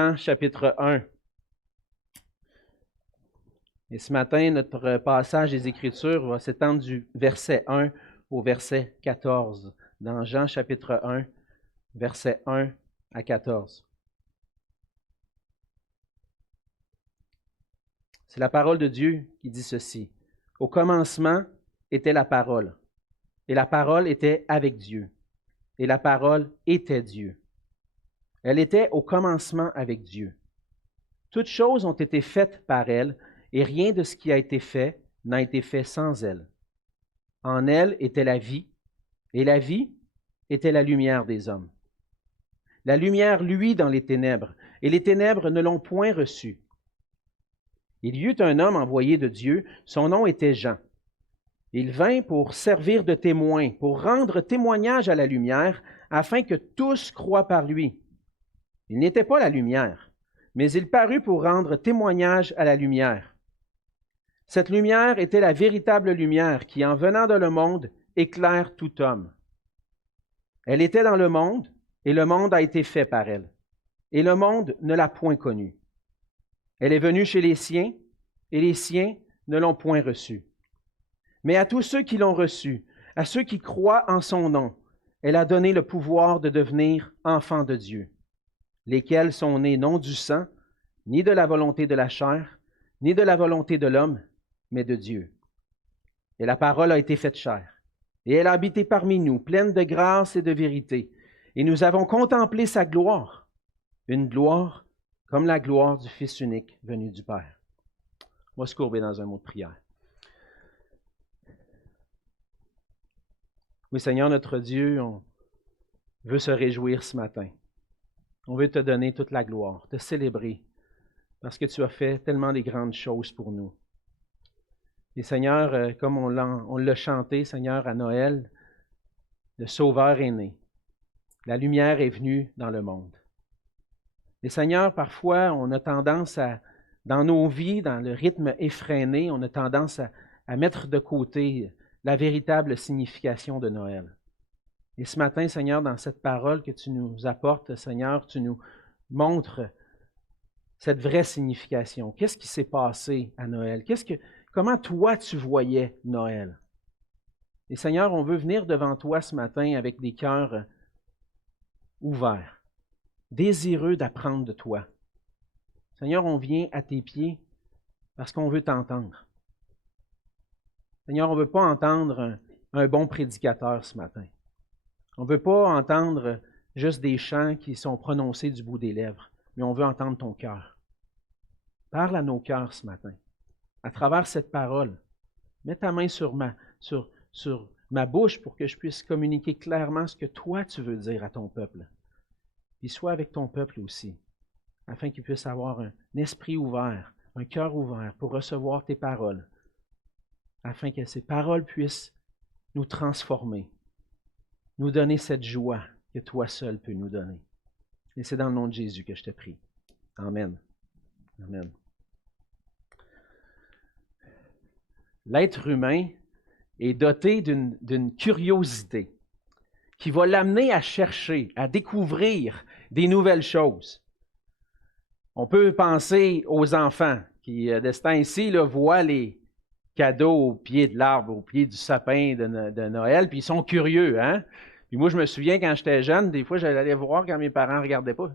Jean chapitre 1. Et ce matin, notre passage des Écritures va s'étendre du verset 1 au verset 14, dans Jean chapitre 1, verset 1 à 14. C'est la parole de Dieu qui dit ceci. Au commencement était la parole, et la parole était avec Dieu, et la parole était Dieu. Elle était au commencement avec Dieu. Toutes choses ont été faites par elle, et rien de ce qui a été fait n'a été fait sans elle. En elle était la vie, et la vie était la lumière des hommes. La lumière luit dans les ténèbres, et les ténèbres ne l'ont point reçue. Il y eut un homme envoyé de Dieu, son nom était Jean. Il vint pour servir de témoin, pour rendre témoignage à la lumière, afin que tous croient par lui. Il n'était pas la lumière, mais il parut pour rendre témoignage à la lumière. Cette lumière était la véritable lumière qui, en venant dans le monde, éclaire tout homme. Elle était dans le monde, et le monde a été fait par elle. Et le monde ne l'a point connue. Elle est venue chez les siens, et les siens ne l'ont point reçue. Mais à tous ceux qui l'ont reçue, à ceux qui croient en son nom, elle a donné le pouvoir de devenir enfants de Dieu, lesquels sont nés non du sang, ni de la volonté de la chair, ni de la volonté de l'homme, mais de Dieu. Et la parole a été faite chair, et elle a habité parmi nous, pleine de grâce et de vérité, et nous avons contemplé sa gloire, une gloire comme la gloire du Fils unique venu du Père. On va se courber dans un mot de prière. Oui, Seigneur notre Dieu, on veut se réjouir ce matin. On veut te donner toute la gloire, te célébrer, parce que tu as fait tellement de grandes choses pour nous. Et Seigneur, comme on l'a chanté, Seigneur, à Noël, le Sauveur est né. La lumière est venue dans le monde. Et Seigneur, parfois, on a tendance à, dans nos vies, dans le rythme effréné, on a tendance à mettre de côté la véritable signification de Noël. Et ce matin, Seigneur, dans cette parole que tu nous apportes, Seigneur, tu nous montres cette vraie signification. Qu'est-ce qui s'est passé à Noël? Comment toi tu voyais Noël? Et Seigneur, on veut venir devant toi ce matin avec des cœurs ouverts, désireux d'apprendre de toi. Seigneur, on vient à tes pieds parce qu'on veut t'entendre. Seigneur, on ne veut pas entendre un bon prédicateur ce matin. On ne veut pas entendre juste des chants qui sont prononcés du bout des lèvres, mais on veut entendre ton cœur. Parle à nos cœurs ce matin, à travers cette parole. Mets ta main sur ma bouche pour que je puisse communiquer clairement ce que toi tu veux dire à ton peuple. Puis sois avec ton peuple aussi, afin qu'il puisse avoir un esprit ouvert, un cœur ouvert pour recevoir tes paroles, afin que ces paroles puissent nous transformer, nous donner cette joie que toi seul peux nous donner. Et c'est dans le nom de Jésus que je te prie. Amen. Amen. L'être humain est doté d'une curiosité qui va l'amener à chercher, à découvrir des nouvelles choses. On peut penser aux enfants qui, de ce temps-ci, voient les cadeaux au pied de l'arbre, au pied du sapin de Noël, puis ils sont curieux, hein? Puis moi, je me souviens, quand j'étais jeune, des fois, j'allais voir quand mes parents ne regardaient pas.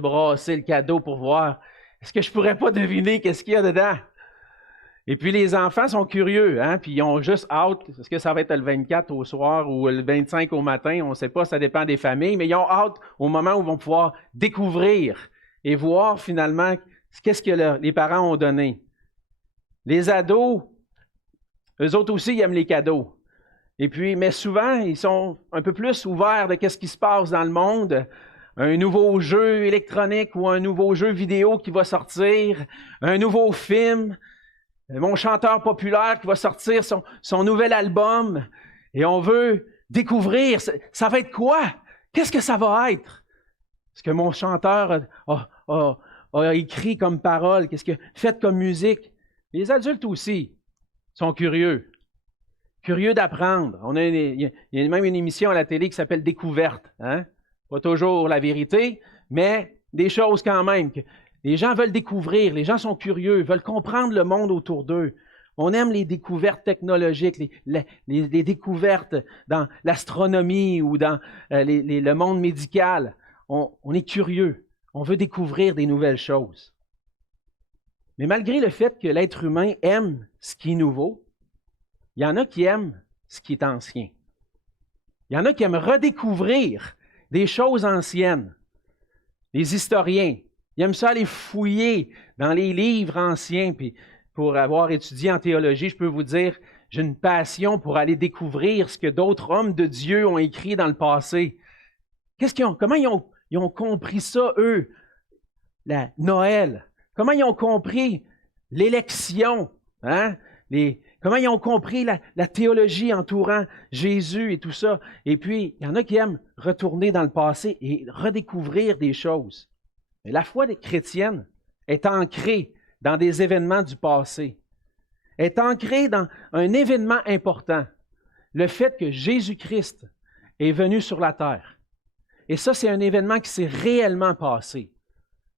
Brasser le cadeau pour voir. Est-ce que je ne pourrais pas deviner qu'est-ce qu'il y a dedans? Et puis, les enfants sont curieux, hein? Puis ils ont juste hâte. Est-ce que ça va être le 24 au soir ou le 25 au matin? On ne sait pas, ça dépend des familles, mais ils ont hâte au moment où ils vont pouvoir découvrir et voir finalement qu'est-ce que les parents ont donné. Les ados, eux autres aussi, ils aiment les cadeaux. Et puis, mais souvent, ils sont un peu plus ouverts de ce qui se passe dans le monde. Un nouveau jeu électronique ou un nouveau jeu vidéo qui va sortir, un nouveau film, mon chanteur populaire qui va sortir son nouvel album. Et on veut découvrir, ça va être quoi? Qu'est-ce que ça va être? Ce que mon chanteur a écrit comme parole, qu'est-ce que fait comme musique? Les adultes aussi sont curieux d'apprendre. Il y a même une émission à la télé qui s'appelle Découverte. Hein? Pas toujours la vérité, mais des choses quand même. Que les gens veulent découvrir, les gens sont curieux, veulent comprendre le monde autour d'eux. On aime les découvertes technologiques, les découvertes dans l'astronomie ou dans le monde médical. On est curieux, on veut découvrir des nouvelles choses. Mais malgré le fait que l'être humain aime ce qui est nouveau, il y en a qui aiment ce qui est ancien. Il y en a qui aiment redécouvrir des choses anciennes. Les historiens, ils aiment ça aller fouiller dans les livres anciens. Puis pour avoir étudié en théologie, je peux vous dire, j'ai une passion pour aller découvrir ce que d'autres hommes de Dieu ont écrit dans le passé. Comment ils ont compris ça, eux, Noël? Comment ils ont compris l'élection? Hein? Comment ils ont compris la théologie entourant Jésus et tout ça? Et puis, il y en a qui aiment retourner dans le passé et redécouvrir des choses. Mais la foi des chrétiennes est ancrée dans des événements du passé, est ancrée dans un événement important, le fait que Jésus-Christ est venu sur la terre. Et ça, c'est un événement qui s'est réellement passé.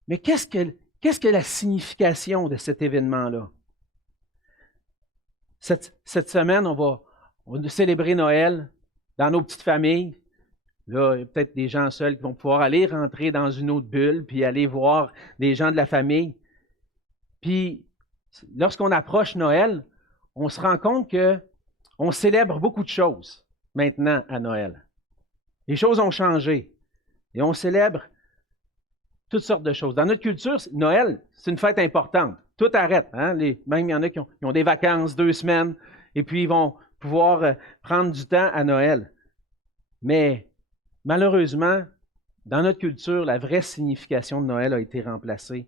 Mais qu'est-ce que la signification de cet événement-là? Cette semaine, on va célébrer Noël dans nos petites familles. Là, il y a peut-être des gens seuls qui vont pouvoir aller rentrer dans une autre bulle puis aller voir des gens de la famille. Puis, lorsqu'on approche Noël, on se rend compte qu'on célèbre beaucoup de choses maintenant à Noël. Les choses ont changé et on célèbre toutes sortes de choses. Dans notre culture, Noël, c'est une fête importante. Tout arrête. Hein? Même il y en a qui ont des vacances 2 semaines et puis ils vont pouvoir prendre du temps à Noël. Mais malheureusement, dans notre culture, la vraie signification de Noël a été remplacée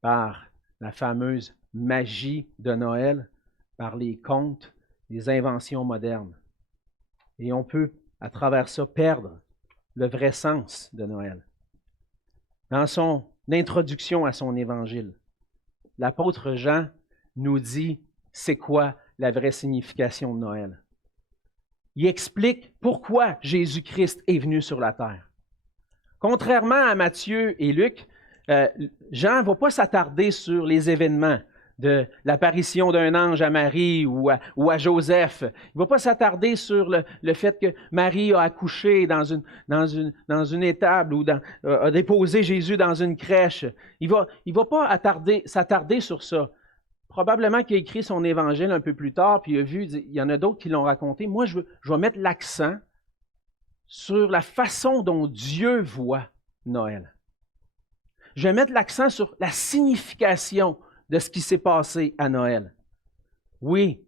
par la fameuse magie de Noël, par les contes, les inventions modernes. Et on peut, à travers ça, perdre le vrai sens de Noël. Dans son introduction à son évangile, l'apôtre Jean nous dit c'est quoi la vraie signification de Noël. Il explique pourquoi Jésus-Christ est venu sur la terre. Contrairement à Matthieu et Luc, Jean ne va pas s'attarder sur les événements de l'apparition d'un ange à Marie ou à Joseph. Il ne va pas s'attarder sur le fait que Marie a accouché dans une étable ou a déposé Jésus dans une crèche. Il ne va pas s'attarder sur ça. Probablement qu'il a écrit son évangile un peu plus tard, puis il a vu, il y en a d'autres qui l'ont raconté. Moi, je vais mettre l'accent sur la façon dont Dieu voit Noël. Je vais mettre l'accent sur la signification de ce qui s'est passé à Noël. Oui,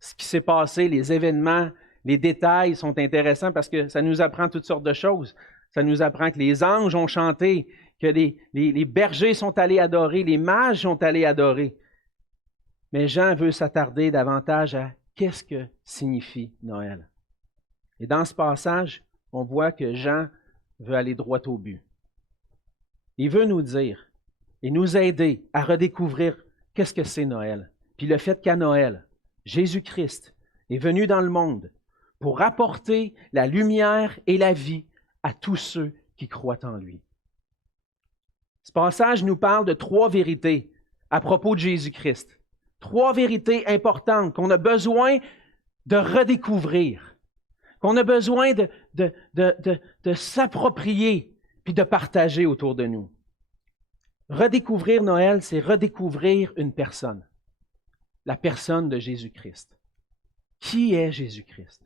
ce qui s'est passé, les événements, les détails sont intéressants parce que ça nous apprend toutes sortes de choses. Ça nous apprend que les anges ont chanté, que les bergers sont allés adorer, les mages sont allés adorer. Mais Jean veut s'attarder davantage à qu'est-ce que signifie Noël. Et dans ce passage, on voit que Jean veut aller droit au but. Il veut nous dire et nous aider à redécouvrir qu'est-ce que c'est Noël. Puis le fait qu'à Noël, Jésus-Christ est venu dans le monde pour apporter la lumière et la vie à tous ceux qui croient en lui. Ce passage nous parle de 3 vérités à propos de Jésus-Christ. 3 vérités importantes qu'on a besoin de redécouvrir, qu'on a besoin de s'approprier puis de partager autour de nous. Redécouvrir Noël, c'est redécouvrir une personne, la personne de Jésus-Christ. Qui est Jésus-Christ?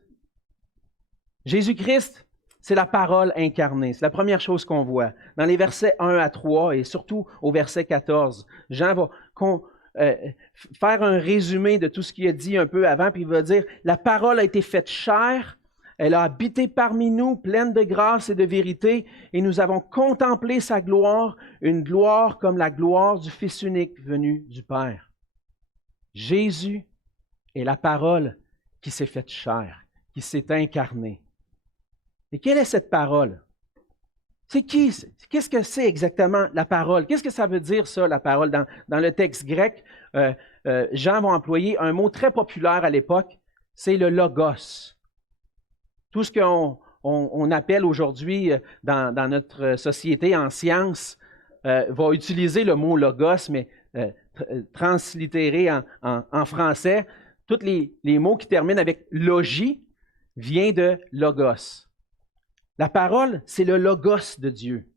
Jésus-Christ, c'est la parole incarnée. C'est la première chose qu'on voit. Dans les versets 1 à 3 et surtout au verset 14, Jean va faire un résumé de tout ce qu'il a dit un peu avant, puis il va dire « La parole a été faite chair, elle a habité parmi nous, pleine de grâce et de vérité, et nous avons contemplé sa gloire, une gloire comme la gloire du Fils unique venu du Père. » Jésus est la parole qui s'est faite chair, qui s'est incarnée. Et quelle est cette parole? C'est qui? Qu'est-ce que c'est exactement la parole? Qu'est-ce que ça veut dire ça, la parole? Dans le texte grec, Jean va employer un mot très populaire à l'époque, c'est le logos. Tout ce qu'on appelle aujourd'hui dans notre société en sciences va utiliser le mot logos, mais translittéré en français. Tous les mots qui terminent avec logis viennent de logos. La parole, c'est le logos de Dieu.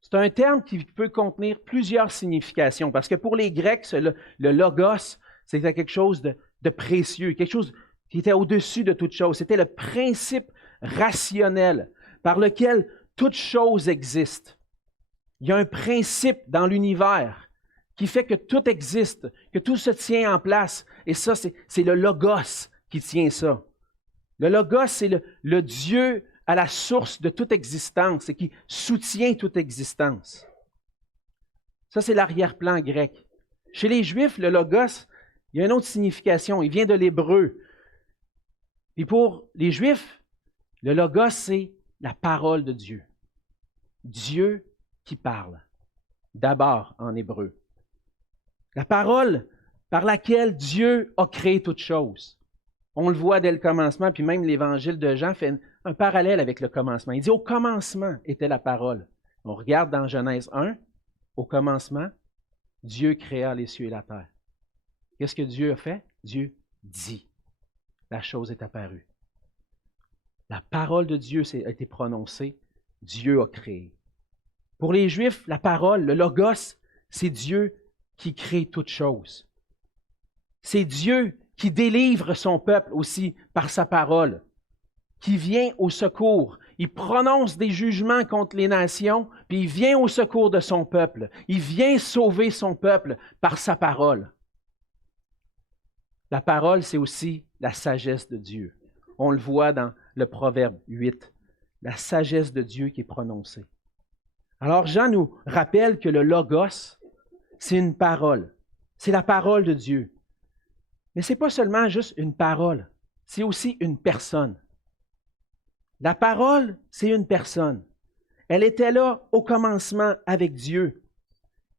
C'est un terme qui peut contenir plusieurs significations, parce que pour les Grecs, le logos, c'était quelque chose de précieux, quelque chose qui était au-dessus de toute chose. C'était le principe rationnel par lequel toute chose existe. Il y a un principe dans l'univers qui fait que tout existe, que tout se tient en place. Et ça, c'est le logos qui tient ça. Le logos, c'est le Dieu à la source de toute existence et qui soutient toute existence. Ça, c'est l'arrière-plan grec. Chez les Juifs, le logos, il y a une autre signification. Il vient de l'hébreu. Et pour les Juifs, le logos, c'est la parole de Dieu. Dieu qui parle. D'abord en hébreu. La parole par laquelle Dieu a créé toutes choses. On le voit dès le commencement, puis même l'Évangile de Jean fait un parallèle avec le commencement. Il dit, au commencement était la parole. On regarde dans Genèse 1, au commencement, Dieu créa les cieux et la terre. Qu'est-ce que Dieu a fait? Dieu dit. La chose est apparue. La parole de Dieu a été prononcée, Dieu a créé. Pour les Juifs, la parole, le logos, c'est Dieu qui crée toutes choses. C'est Dieu qui délivre son peuple aussi par sa parole, qui vient au secours. Il prononce des jugements contre les nations, puis il vient au secours de son peuple. Il vient sauver son peuple par sa parole. La parole, c'est aussi la sagesse de Dieu. On le voit dans le Proverbe 8, la sagesse de Dieu qui est prononcée. Alors Jean nous rappelle que le logos, c'est une parole. C'est la parole de Dieu. Mais ce n'est pas seulement juste une parole, c'est aussi une personne. La parole, c'est une personne. Elle était là au commencement avec Dieu.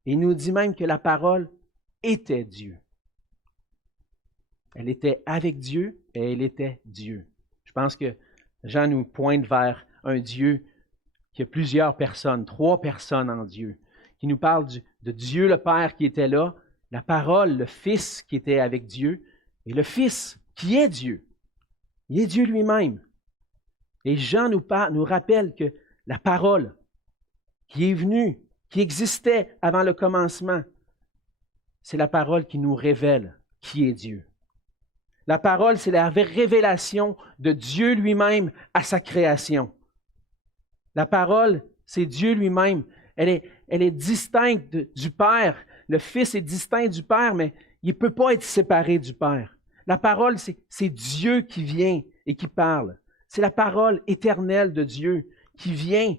Et il nous dit même que la parole était Dieu. Elle était avec Dieu et elle était Dieu. Je pense que Jean nous pointe vers un Dieu qui a plusieurs personnes, 3 personnes en Dieu, qui nous parle de Dieu le Père qui était là, la parole, le Fils qui était avec Dieu, et le Fils qui est Dieu. Il est Dieu lui-même. Et Jean nous rappelle que la parole qui est venue, qui existait avant le commencement, c'est la parole qui nous révèle qui est Dieu. La parole, c'est la révélation de Dieu lui-même à sa création. La parole, c'est Dieu lui-même. Elle est distincte du Père. Le Fils est distinct du Père, mais il ne peut pas être séparé du Père. La parole, c'est Dieu qui vient et qui parle. C'est la parole éternelle de Dieu qui vient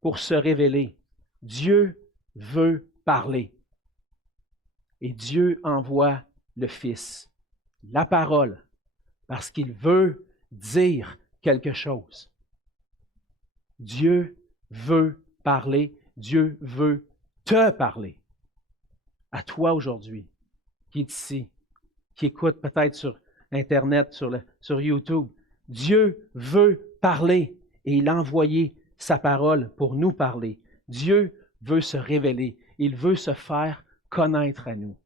pour se révéler. Dieu veut parler. Et Dieu envoie le Fils, la parole, parce qu'il veut dire quelque chose. Dieu veut parler. Dieu veut te parler. À toi aujourd'hui, qui est ici, qui écoute peut-être sur Internet, sur YouTube. Dieu veut parler et il a envoyé sa parole pour nous parler. Dieu veut se révéler. Il veut se faire connaître à nous.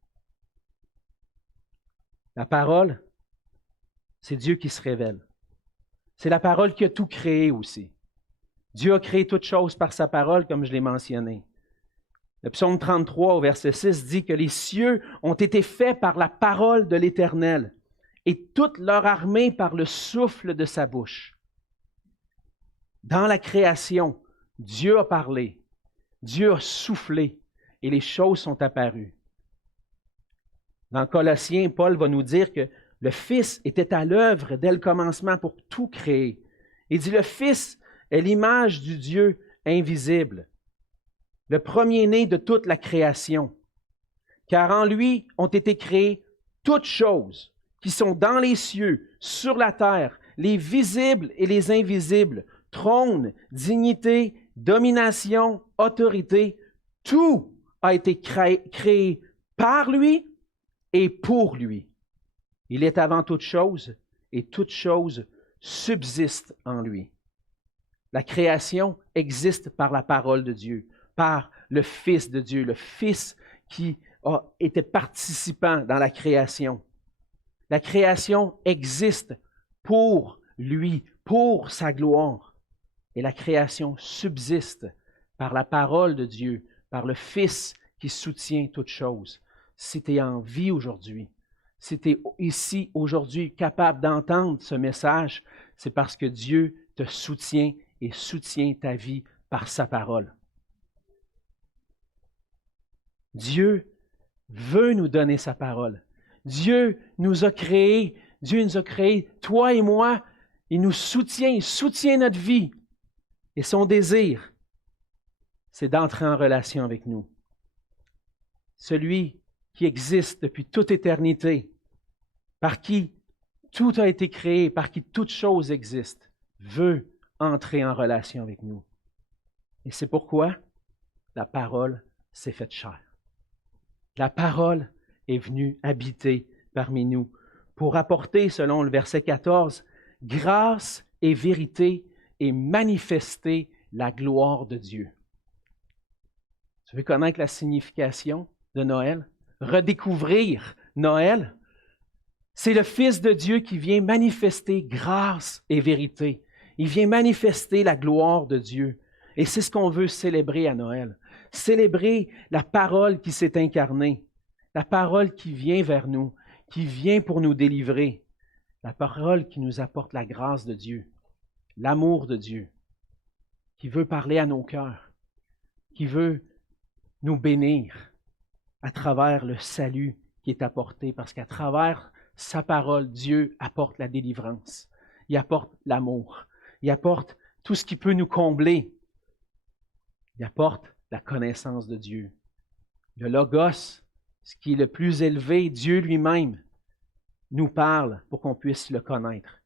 La parole, c'est Dieu qui se révèle. C'est la parole qui a tout créé aussi. Dieu a créé toutes choses par sa parole, comme je l'ai mentionné. Le psaume 33, au verset 6, dit que les cieux ont été faits par la parole de l'Éternel et toute leur armée par le souffle de sa bouche. Dans la création, Dieu a parlé, Dieu a soufflé et les choses sont apparues. Dans Colossiens, Paul va nous dire que le Fils était à l'œuvre dès le commencement pour tout créer. Il dit, le Fils est l'image du Dieu invisible, le premier-né de toute la création. Car en lui ont été créées toutes choses qui sont dans les cieux, sur la terre, les visibles et les invisibles, trône, dignité, domination, autorité. Tout a été créé par lui et pour lui. Il est avant toute chose et toute chose subsiste en lui. La création existe par la parole de Dieu. par le Fils de Dieu, le Fils qui était participant dans la création. La création existe pour lui, pour sa gloire. Et la création subsiste par la parole de Dieu, par le Fils qui soutient toutes choses. Si tu es en vie aujourd'hui, si tu es ici aujourd'hui capable d'entendre ce message, c'est parce que Dieu te soutient et soutient ta vie par sa parole. Dieu veut nous donner sa parole. Dieu nous a créés, toi et moi, il nous soutient, il soutient notre vie. Et son désir, c'est d'entrer en relation avec nous. Celui qui existe depuis toute éternité, par qui tout a été créé, par qui toute chose existe, veut entrer en relation avec nous. Et c'est pourquoi la parole s'est faite chair. La parole est venue habiter parmi nous pour apporter, selon le verset 14, grâce et vérité et manifester la gloire de Dieu. Tu veux connaître la signification de Noël? Redécouvrir Noël? C'est le Fils de Dieu qui vient manifester grâce et vérité. Il vient manifester la gloire de Dieu. Et c'est ce qu'on veut célébrer à Noël. Célébrer la parole qui s'est incarnée, la parole qui vient vers nous, qui vient pour nous délivrer, la parole qui nous apporte la grâce de Dieu, l'amour de Dieu, qui veut parler à nos cœurs, qui veut nous bénir à travers le salut qui est apporté, parce qu'à travers sa parole, Dieu apporte la délivrance, il apporte l'amour, il apporte tout ce qui peut nous combler, il apporte la connaissance de Dieu. Le Logos, ce qui est le plus élevé, Dieu lui-même, nous parle pour qu'on puisse le connaître.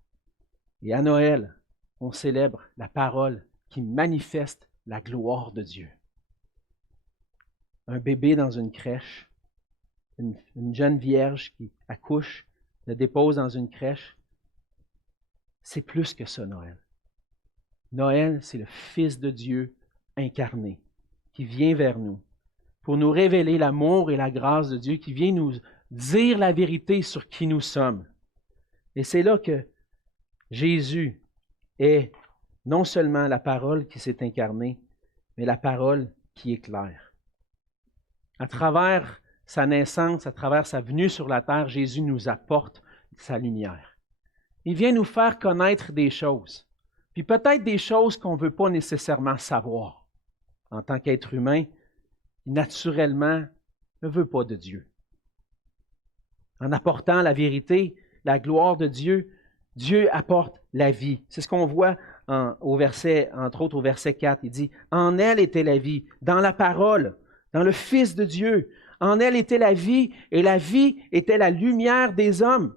Et à Noël, on célèbre la parole qui manifeste la gloire de Dieu. Un bébé dans une crèche, une jeune vierge qui accouche, le dépose dans une crèche, c'est plus que ça, Noël. Noël, c'est le Fils de Dieu incarné qui vient vers nous pour nous révéler l'amour et la grâce de Dieu, qui vient nous dire la vérité sur qui nous sommes. Et c'est là que Jésus est non seulement la parole qui s'est incarnée, mais la parole qui éclaire. À travers sa naissance, à travers sa venue sur la terre, Jésus nous apporte sa lumière. Il vient nous faire connaître des choses, puis peut-être des choses qu'on ne veut pas nécessairement savoir. En tant qu'être humain, naturellement, ne veut pas de Dieu. En apportant la vérité, la gloire de Dieu, Dieu apporte la vie. C'est ce qu'on voit entre autres au verset 4. Il dit, « En elle était la vie, dans la parole, dans le Fils de Dieu. En elle était la vie, et la vie était la lumière des hommes.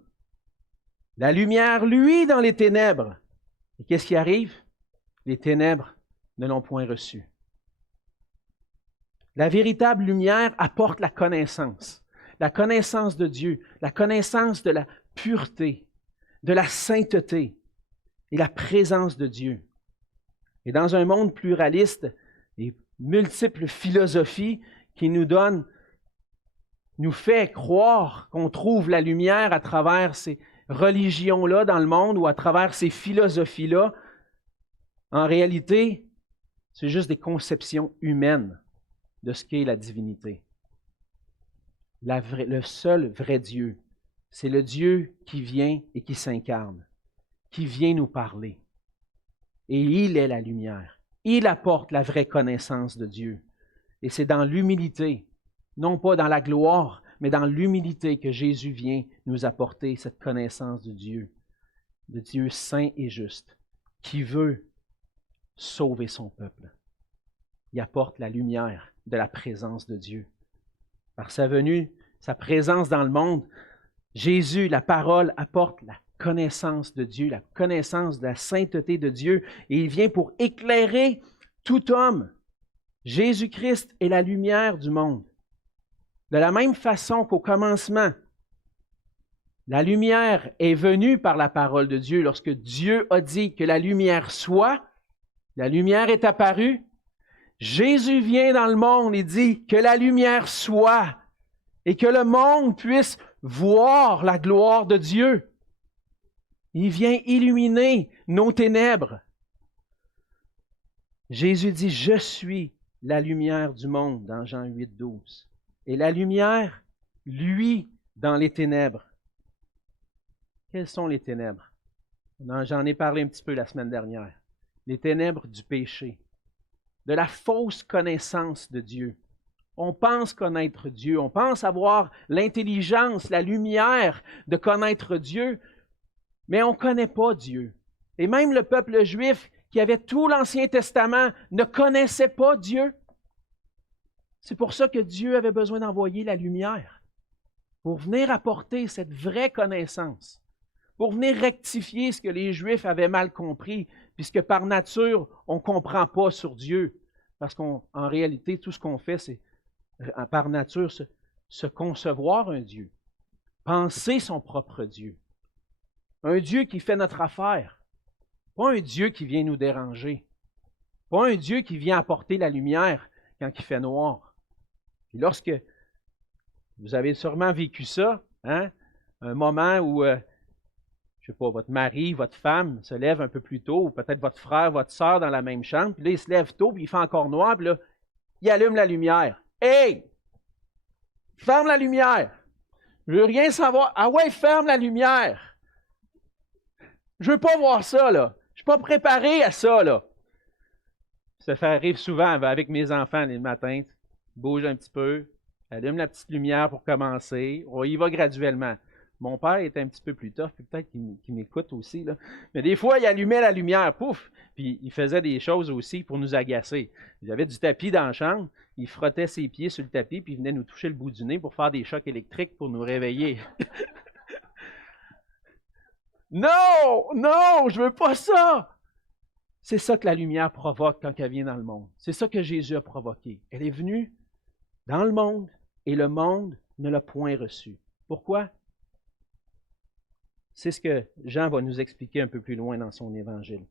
La lumière, lui, dans les ténèbres. » Et qu'est-ce qui arrive? Les ténèbres ne l'ont point reçu. La véritable lumière apporte la connaissance de Dieu, la connaissance de la pureté, de la sainteté et la présence de Dieu. Et dans un monde pluraliste, les multiples philosophies qui nous fait croire qu'on trouve la lumière à travers ces religions-là dans le monde ou à travers ces philosophies-là, en réalité, c'est juste des conceptions humaines de ce qu'est la divinité. Le seul vrai Dieu, c'est le Dieu qui vient et qui s'incarne, qui vient nous parler. Et il est la lumière. Il apporte la vraie connaissance de Dieu. Et c'est dans l'humilité, non pas dans la gloire, mais dans l'humilité que Jésus vient nous apporter cette connaissance de Dieu saint et juste, qui veut sauver son peuple. Il apporte la lumière de la présence de Dieu. Par sa venue, sa présence dans le monde, Jésus, la parole, apporte la connaissance de Dieu, la connaissance de la sainteté de Dieu, et il vient pour éclairer tout homme. Jésus-Christ est la lumière du monde. De la même façon qu'au commencement, la lumière est venue par la parole de Dieu. Lorsque Dieu a dit que la lumière soit, la lumière est apparue. Jésus vient dans le monde et dit que la lumière soit et que le monde puisse voir la gloire de Dieu. Il vient illuminer nos ténèbres. Jésus dit, je suis la lumière du monde dans Jean 8, 12. Et la lumière, lui, dans les ténèbres. Quelles sont les ténèbres? J'en ai parlé un petit peu la semaine dernière. Les ténèbres du péché, de la fausse connaissance de Dieu. On pense connaître Dieu, on pense avoir l'intelligence, la lumière de connaître Dieu, mais on ne connaît pas Dieu. Et même le peuple juif qui avait tout l'Ancien Testament ne connaissait pas Dieu. C'est pour ça que Dieu avait besoin d'envoyer la lumière, pour venir apporter cette vraie connaissance, pour venir rectifier ce que les Juifs avaient mal compris, puisque par nature, on ne comprend pas sur Dieu, parce qu'en réalité, tout ce qu'on fait, c'est par nature se concevoir un Dieu, penser son propre Dieu, un Dieu qui fait notre affaire, pas un Dieu qui vient nous déranger, pas un Dieu qui vient apporter la lumière quand il fait noir. Et lorsque vous avez sûrement vécu ça, hein, un moment où, je ne sais pas, votre mari, votre femme se lève un peu plus tôt, ou peut-être votre frère, votre sœur dans la même chambre, puis là, il se lève tôt, puis il fait encore noir, puis là, il allume la lumière. Hey! Ferme la lumière! Je ne veux rien savoir. Ah ouais, ferme la lumière! Je ne veux pas voir ça, là. Je ne suis pas préparé à ça, là. Ça arrive souvent avec mes enfants les matins. Bouge un petit peu, allume la petite lumière pour commencer. On y va graduellement. Mon père était un petit peu plus tough, puis peut-être qu'il m'écoute aussi, là. Mais des fois, il allumait la lumière, pouf, puis il faisait des choses aussi pour nous agacer. Il avait du tapis dans la chambre, il frottait ses pieds sur le tapis, puis il venait nous toucher le bout du nez pour faire des chocs électriques pour nous réveiller. Non, non, je veux pas ça! C'est ça que la lumière provoque quand elle vient dans le monde. C'est ça que Jésus a provoqué. Elle est venue dans le monde et le monde ne l'a point reçue. Pourquoi? C'est ce que Jean va nous expliquer un peu plus loin dans son évangile.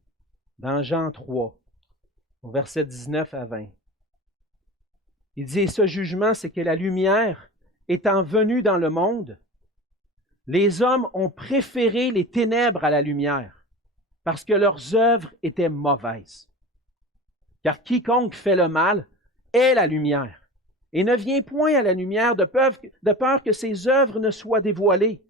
Dans Jean 3, au verset 19 à 20. Il dit, et ce jugement, c'est que la lumière, étant venue dans le monde, les hommes ont préféré les ténèbres à la lumière, parce que leurs œuvres étaient mauvaises. Car quiconque fait le mal est la lumière, et ne vient point à la lumière de peur que ses œuvres ne soient dévoilées.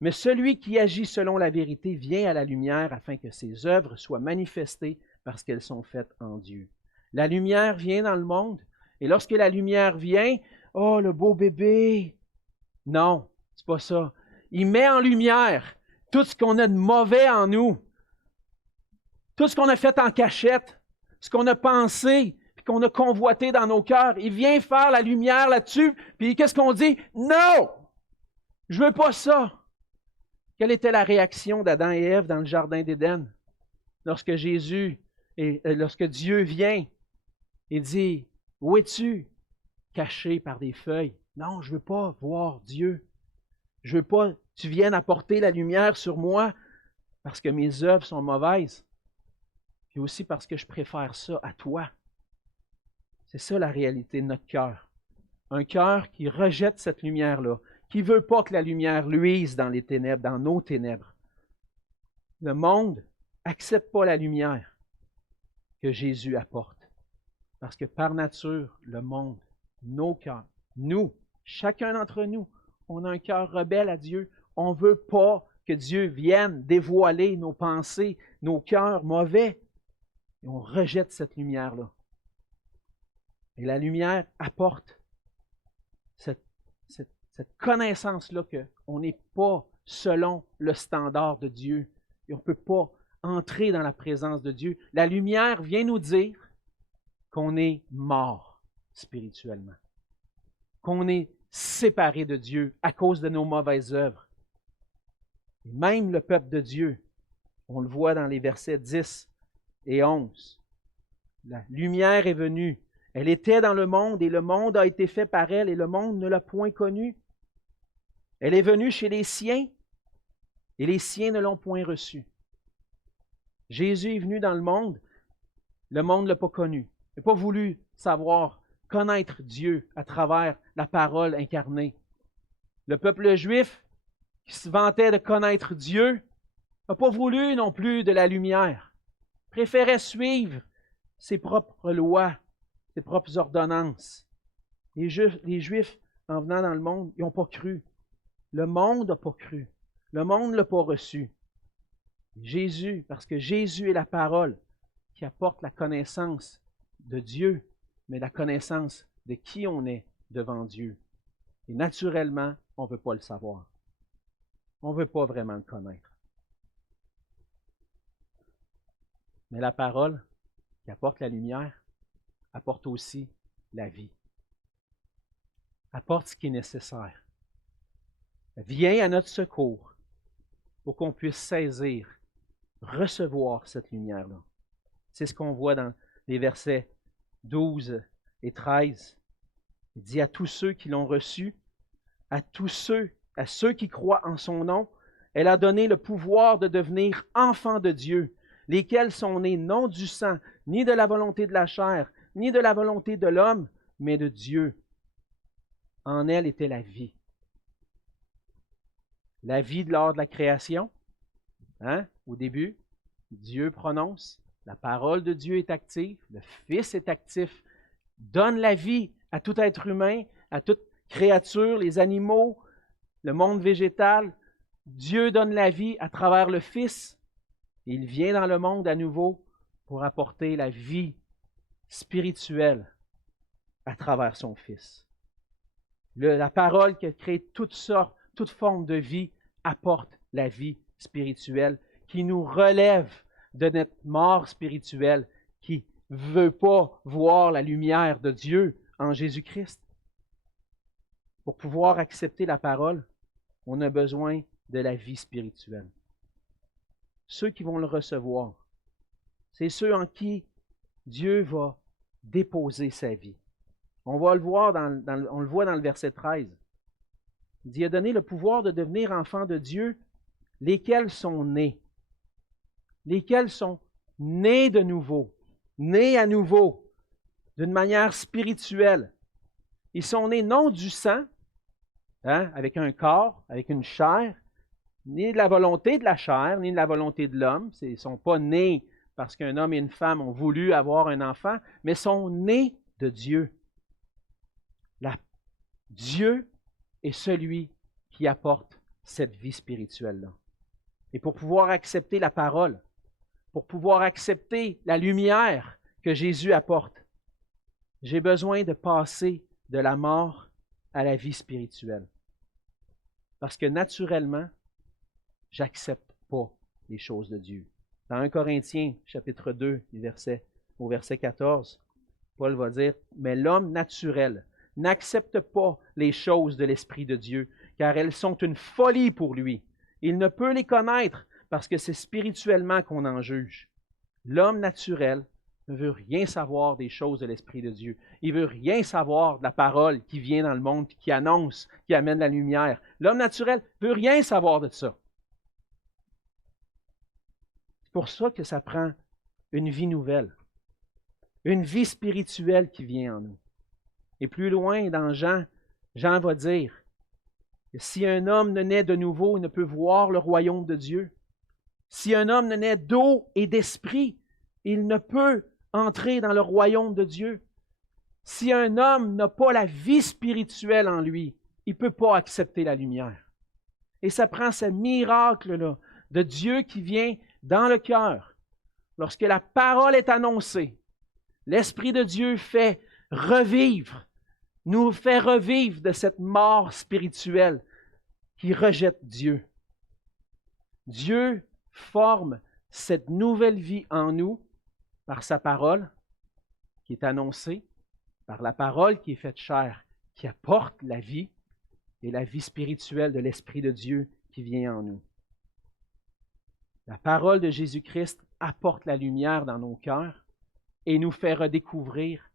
Mais celui qui agit selon la vérité vient à la lumière afin que ses œuvres soient manifestées parce qu'elles sont faites en Dieu. La lumière vient dans le monde, et lorsque la lumière vient, oh, le beau bébé! Non, c'est pas ça. Il met en lumière tout ce qu'on a de mauvais en nous, tout ce qu'on a fait en cachette, ce qu'on a pensé, puis qu'on a convoité dans nos cœurs. Il vient faire la lumière là-dessus, puis qu'est-ce qu'on dit? Non! Je veux pas ça! Quelle était la réaction d'Adam et Ève dans le jardin d'Éden? Lorsque lorsque Dieu vient et dit, où es-tu? Caché par des feuilles. Non, je ne veux pas voir Dieu. Je ne veux pas que tu viennes apporter la lumière sur moi parce que mes œuvres sont mauvaises. Puis aussi parce que je préfère ça à toi. C'est ça la réalité de notre cœur. Un cœur qui rejette cette lumière-là, qui ne veut pas que la lumière luise dans les ténèbres, dans nos ténèbres. Le monde n'accepte pas la lumière que Jésus apporte. Parce que par nature, le monde, nos cœurs, nous, chacun d'entre nous, on a un cœur rebelle à Dieu. On ne veut pas que Dieu vienne dévoiler nos pensées, nos cœurs mauvais. Et on rejette cette lumière-là. Et la lumière apporte cette connaissance-là qu'on n'est pas selon le standard de Dieu. Et on ne peut pas entrer dans la présence de Dieu. La lumière vient nous dire qu'on est mort spirituellement, qu'on est séparé de Dieu à cause de nos mauvaises œuvres. Et même le peuple de Dieu, on le voit dans les versets 10 et 11. La lumière est venue. Elle était dans le monde et le monde a été fait par elle et le monde ne l'a point connue. Elle est venue chez les siens et les siens ne l'ont point reçue. Jésus est venu dans le monde ne l'a pas connu. Il n'a pas voulu savoir, connaître Dieu à travers la parole incarnée. Le peuple juif, qui se vantait de connaître Dieu, n'a pas voulu non plus de la lumière. Préférait suivre ses propres lois, ses propres ordonnances. Les Juifs, en venant dans le monde, ils n'ont pas cru. Le monde n'a pas cru. Le monde ne l'a pas reçu. Jésus, parce que Jésus est la parole qui apporte la connaissance de Dieu, mais la connaissance de qui on est devant Dieu. Et naturellement, on ne veut pas le savoir. On ne veut pas vraiment le connaître. Mais la parole qui apporte la lumière apporte aussi la vie. Apporte ce qui est nécessaire. Viens à notre secours pour qu'on puisse saisir, recevoir cette lumière-là. C'est ce qu'on voit dans les versets 12 et 13. Il dit à tous ceux qui l'ont reçu, à ceux qui croient en son nom, elle a donné le pouvoir de devenir enfants de Dieu, lesquels sont nés non du sang, ni de la volonté de la chair, ni de la volonté de l'homme, mais de Dieu. En elle était la vie. La vie lors de la création, au début, Dieu prononce, la parole de Dieu est active, le Fils est actif, donne la vie à tout être humain, à toute créature, les animaux, le monde végétal. Dieu donne la vie à travers le Fils. Il vient dans le monde à nouveau pour apporter la vie spirituelle à travers son Fils. La parole qui a créé toute forme de vie apporte la vie spirituelle qui nous relève de notre mort spirituelle qui ne veut pas voir la lumière de Dieu en Jésus-Christ. Pour pouvoir accepter la parole, on a besoin de la vie spirituelle. Ceux qui vont le recevoir, c'est ceux en qui Dieu va déposer sa vie. On va le voir on le voit dans le verset 13. Il dit, il a donné le pouvoir de devenir enfants de Dieu, lesquels sont nés. Lesquels sont nés de nouveau, nés à nouveau, d'une manière spirituelle. Ils sont nés non du sang, avec un corps, avec une chair, ni de la volonté de la chair, ni de la volonté de l'homme. Ils ne sont pas nés parce qu'un homme et une femme ont voulu avoir un enfant, mais sont nés de Dieu. Dieu est celui qui apporte cette vie spirituelle-là. Et pour pouvoir accepter la parole, pour pouvoir accepter la lumière que Jésus apporte, j'ai besoin de passer de la mort à la vie spirituelle. Parce que naturellement, je n'accepte pas les choses de Dieu. Dans 1 Corinthiens, chapitre 2, au verset 14, Paul va dire, « Mais l'homme naturel n'accepte pas les choses de l'Esprit de Dieu, car elles sont une folie pour lui. Il ne peut les connaître parce que c'est spirituellement qu'on en juge. L'homme naturel ne veut rien savoir des choses de l'Esprit de Dieu. Il ne veut rien savoir de la parole qui vient dans le monde, qui annonce, qui amène la lumière. L'homme naturel ne veut rien savoir de ça. C'est pour ça que ça prend une vie nouvelle, une vie spirituelle qui vient en nous. Et plus loin dans Jean va dire que si un homme ne naît de nouveau, il ne peut voir le royaume de Dieu. Si un homme ne naît d'eau et d'esprit, il ne peut entrer dans le royaume de Dieu. Si un homme n'a pas la vie spirituelle en lui, il ne peut pas accepter la lumière. Et ça prend ce miracle-là de Dieu qui vient dans le cœur. Lorsque la parole est annoncée, l'Esprit de Dieu nous fait revivre de cette mort spirituelle qui rejette Dieu. Dieu forme cette nouvelle vie en nous par sa parole qui est annoncée, par la parole qui est faite chair, qui apporte la vie et la vie spirituelle de l'Esprit de Dieu qui vient en nous. La parole de Jésus-Christ apporte la lumière dans nos cœurs et nous fait redécouvrir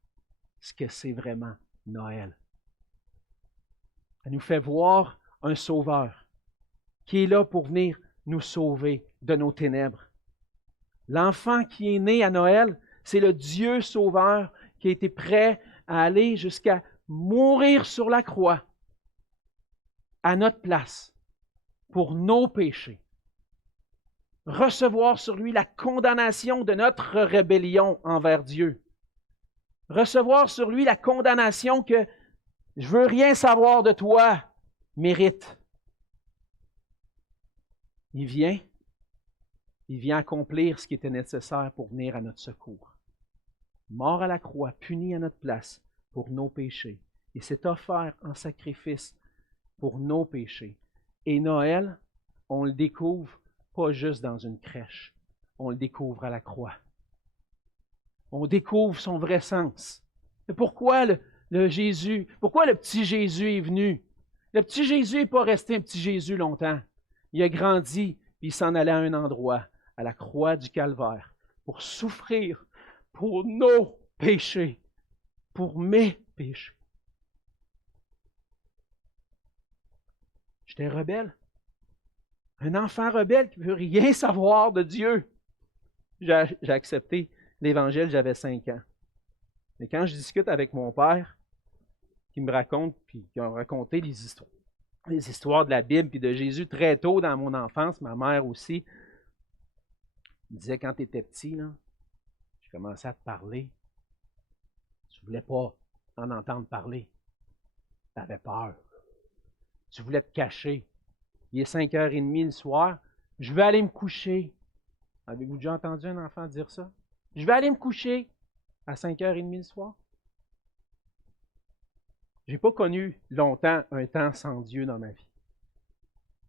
ce que c'est vraiment Noël. Elle nous fait voir un Sauveur qui est là pour venir nous sauver de nos ténèbres. L'enfant qui est né à Noël, c'est le Dieu Sauveur qui a été prêt à aller jusqu'à mourir sur la croix à notre place pour nos péchés. Recevoir sur lui la condamnation de notre rébellion envers Dieu. Recevoir sur lui la condamnation que je veux rien savoir de toi mérite. Il vient accomplir ce qui était nécessaire pour venir à notre secours. Mort à la croix, puni à notre place pour nos péchés. Il s'est offert en sacrifice pour nos péchés. Et Noël, on le découvre pas juste dans une crèche, on le découvre à la croix. On découvre son vrai sens. Et pourquoi pourquoi le petit Jésus est venu? Le petit Jésus n'est pas resté un petit Jésus longtemps. Il a grandi, puis il s'en allait à un endroit, à la croix du Calvaire, pour souffrir pour nos péchés, pour mes péchés. J'étais rebelle. Un enfant rebelle qui ne veut rien savoir de Dieu. J'ai accepté l'Évangile, j'avais 5 ans. Mais quand je discute avec mon père, qui me raconte, puis qui a raconté les histoires de la Bible puis de Jésus très tôt dans mon enfance, ma mère aussi, il disait quand tu étais petit, là, je commençais à te parler. Tu ne voulais pas en entendre parler. Tu avais peur. Tu voulais te cacher. Il est 5h30 le soir. Je vais aller me coucher. Avez-vous déjà entendu un enfant dire ça? Je vais aller me coucher à 5h30 le soir. Je n'ai pas connu longtemps un temps sans Dieu dans ma vie.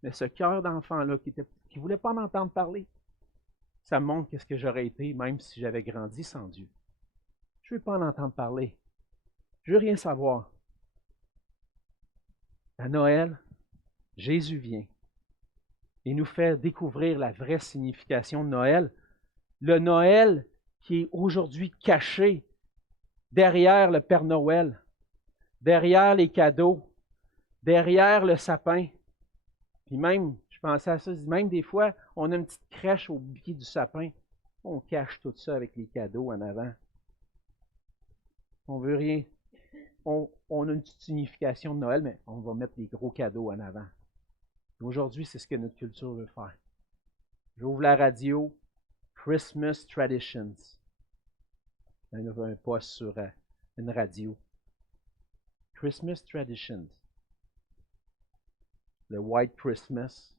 Mais ce cœur d'enfant-là qui ne voulait pas m'entendre parler, ça me montre qu'est-ce que j'aurais été même si j'avais grandi sans Dieu. Je ne veux pas en entendre parler. Je ne veux rien savoir. À Noël, Jésus vient et nous fait découvrir la vraie signification de Noël. Le Noël qui est aujourd'hui caché derrière le Père Noël, derrière les cadeaux, derrière le sapin. Puis même, je pensais à ça, même des fois, on a une petite crèche au pied du sapin. On cache tout ça avec les cadeaux en avant. On veut rien. On a une petite signification de Noël, mais on va mettre des gros cadeaux en avant. Aujourd'hui, c'est ce que notre culture veut faire. J'ouvre la radio, Christmas Traditions. Il y a un post sur une radio. Christmas Traditions. Le White Christmas.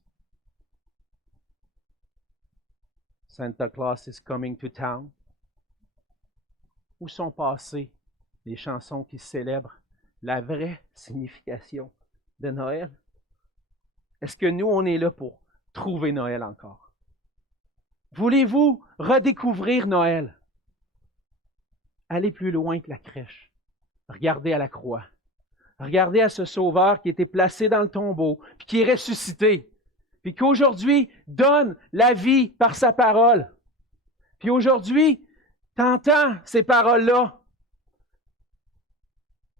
Santa Claus is coming to town. Où sont passées les chansons qui célèbrent la vraie signification de Noël? Est-ce que nous, on est là pour trouver Noël encore? Voulez-vous redécouvrir Noël? Allez plus loin que la crèche. Regardez à la croix. Regardez à ce Sauveur qui était placé dans le tombeau, puis qui est ressuscité, puis qui aujourd'hui donne la vie par sa parole. Puis aujourd'hui, t'entends ces paroles-là.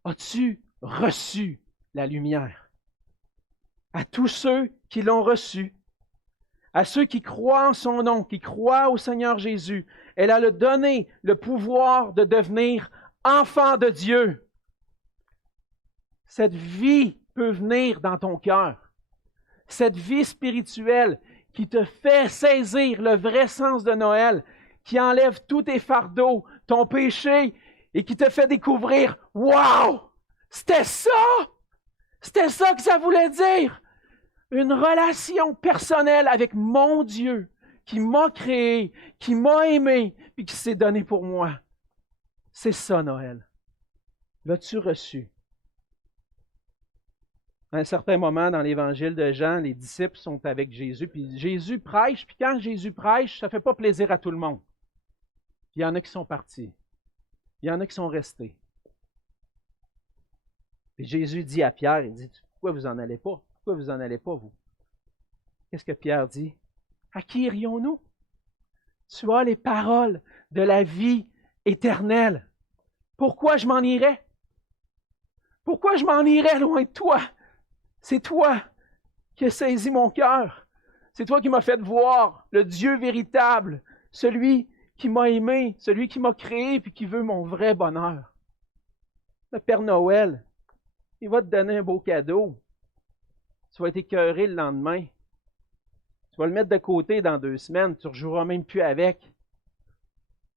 As-tu reçu la lumière? À tous ceux qui l'ont reçu, à ceux qui croient en son nom, qui croient au Seigneur Jésus, elle a donné le pouvoir de devenir enfant de Dieu. Cette vie peut venir dans ton cœur. Cette vie spirituelle qui te fait saisir le vrai sens de Noël, qui enlève tous tes fardeaux, ton péché, et qui te fait découvrir, « Wow! C'était ça! C'était ça que ça voulait dire! Une relation personnelle avec mon Dieu, qui m'a créé, qui m'a aimé, puis qui s'est donné pour moi. » C'est ça, Noël. L'as-tu reçu? À un certain moment dans l'Évangile de Jean, les disciples sont avec Jésus, puis Jésus prêche, puis quand Jésus prêche, ça ne fait pas plaisir à tout le monde. Puis il y en a qui sont partis. Il y en a qui sont restés. Puis Jésus dit à Pierre, il dit, pourquoi vous n'en allez pas? Pourquoi vous n'en allez pas, vous? Qu'est-ce que Pierre dit? À qui irions-nous? Tu as les paroles de la vie éternelle. Pourquoi je m'en irais? Pourquoi je m'en irais loin de toi? C'est toi qui as saisi mon cœur. C'est toi qui m'as fait voir le Dieu véritable, celui qui m'a aimé, celui qui m'a créé puis qui veut mon vrai bonheur. Le Père Noël, il va te donner un beau cadeau. Tu vas être écœuré le lendemain. Tu vas le mettre de côté dans 2 semaines, tu ne rejoueras même plus avec.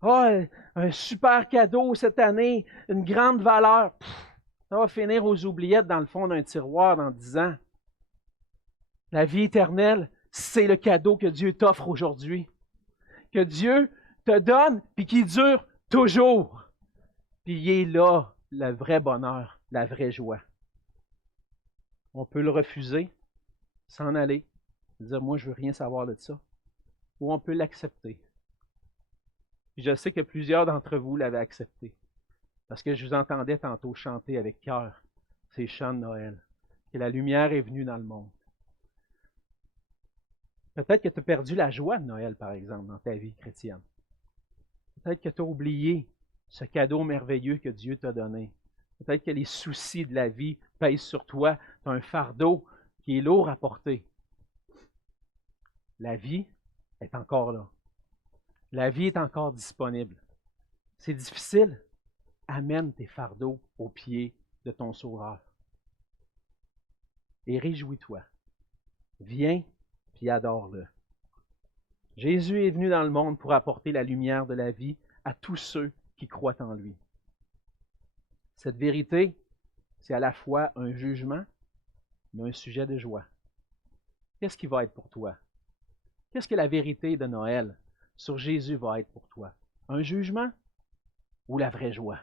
Ah, un super cadeau cette année, une grande valeur. Ça va finir aux oubliettes dans le fond d'un tiroir dans 10 ans. La vie éternelle, c'est le cadeau que Dieu t'offre aujourd'hui. Que Dieu te donne, puis qui dure toujours. Puis il est là, le vrai bonheur, la vraie joie. On peut le refuser, s'en aller, dire « moi, je ne veux rien savoir de ça ». Ou on peut l'accepter. Je sais que plusieurs d'entre vous l'avaient accepté. Parce que je vous entendais tantôt chanter avec cœur ces chants de Noël. Que la lumière est venue dans le monde. Peut-être que tu as perdu la joie de Noël, par exemple, dans ta vie chrétienne. Peut-être que tu as oublié ce cadeau merveilleux que Dieu t'a donné. Peut-être que les soucis de la vie pèsent sur toi. Tu as un fardeau qui est lourd à porter. La vie est encore là. La vie est encore disponible. C'est difficile. Amène tes fardeaux aux pieds de ton Sauveur. Et réjouis-toi. Viens puis adore-le. Jésus est venu dans le monde pour apporter la lumière de la vie à tous ceux qui croient en lui. Cette vérité, c'est à la fois un jugement, mais un sujet de joie. Qu'est-ce qui va être pour toi? Qu'est-ce que la vérité de Noël sur Jésus va être pour toi? Un jugement ou la vraie joie?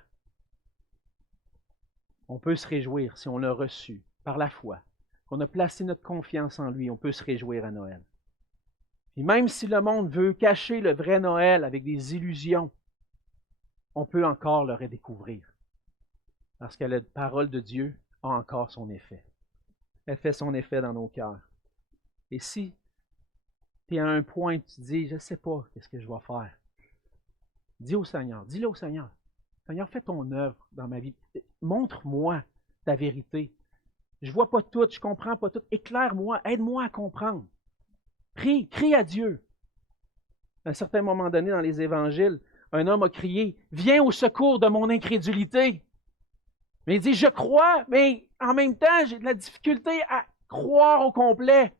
On peut se réjouir si on l'a reçu par la foi, qu'on a placé notre confiance en lui, on peut se réjouir à Noël. Et même si le monde veut cacher le vrai Noël avec des illusions, on peut encore le redécouvrir. Parce que la parole de Dieu a encore son effet. Elle fait son effet dans nos cœurs. Et si tu es à un point où tu te dis, je ne sais pas qu'est-ce que je vais faire, dis au Seigneur, dis-le au Seigneur. Seigneur, fais ton œuvre dans ma vie. Montre-moi ta vérité. Je ne vois pas tout, je ne comprends pas tout. Éclaire-moi, aide-moi à comprendre. Crie à Dieu. À un certain moment donné dans les évangiles, un homme a crié, « Viens au secours de mon incrédulité ». Mais il dit, « Je crois, mais en même temps, j'ai de la difficulté à croire au complet. »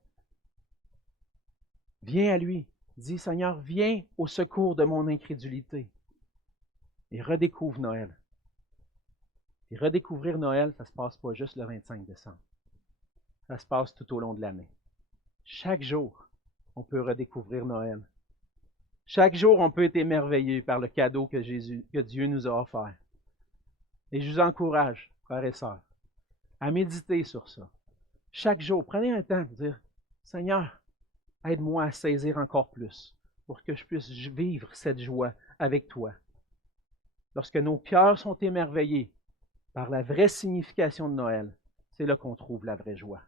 Viens à lui. Dis, « Seigneur, viens au secours de mon incrédulité. » Et redécouvre Noël. Et redécouvrir Noël, ça ne se passe pas juste le 25 décembre. Ça se passe tout au long de l'année. Chaque jour, on peut redécouvrir Noël. Chaque jour, on peut être émerveillé par le cadeau que Dieu nous a offert. Et je vous encourage, frères et sœurs, à méditer sur ça. Chaque jour, prenez un temps pour dire, Seigneur, aide-moi à saisir encore plus pour que je puisse vivre cette joie avec toi. Lorsque nos cœurs sont émerveillés par la vraie signification de Noël, c'est là qu'on trouve la vraie joie.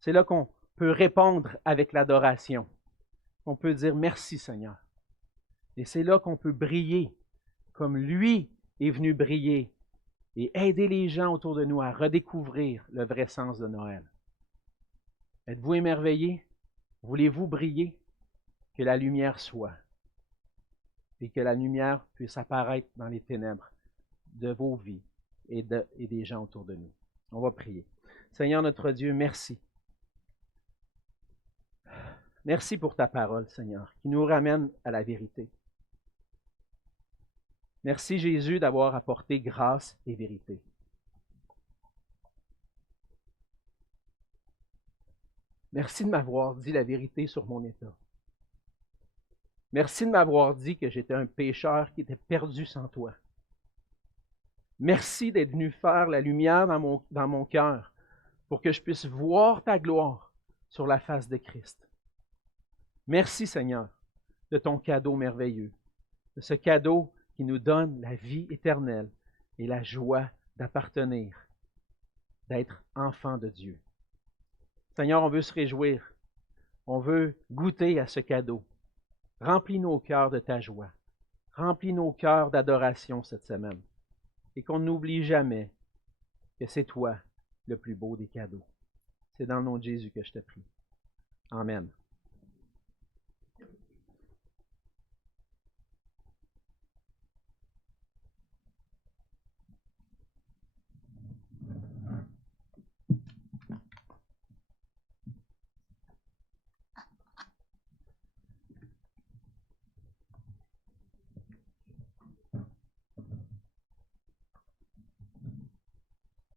C'est là qu'on peut répondre avec l'adoration. On peut dire merci Seigneur. Et c'est là qu'on peut briller comme lui est venu briller et aider les gens autour de nous à redécouvrir le vrai sens de Noël. Êtes-vous émerveillés? Voulez-vous briller? Que la lumière soit et que la lumière puisse apparaître dans les ténèbres de vos vies et des gens autour de nous. On va prier. Seigneur notre Dieu, merci. Merci pour ta parole, Seigneur, qui nous ramène à la vérité. Merci, Jésus, d'avoir apporté grâce et vérité. Merci de m'avoir dit la vérité sur mon état. Merci de m'avoir dit que j'étais un pécheur qui était perdu sans toi. Merci d'être venu faire la lumière dans mon cœur pour que je puisse voir ta gloire sur la face de Christ. Merci, Seigneur, de ton cadeau merveilleux, de ce cadeau qui nous donne la vie éternelle et la joie d'appartenir, d'être enfant de Dieu. Seigneur, on veut se réjouir, on veut goûter à ce cadeau. Remplis nos cœurs de ta joie, remplis nos cœurs d'adoration cette semaine, et qu'on n'oublie jamais que c'est toi le plus beau des cadeaux. C'est dans le nom de Jésus que je te prie. Amen.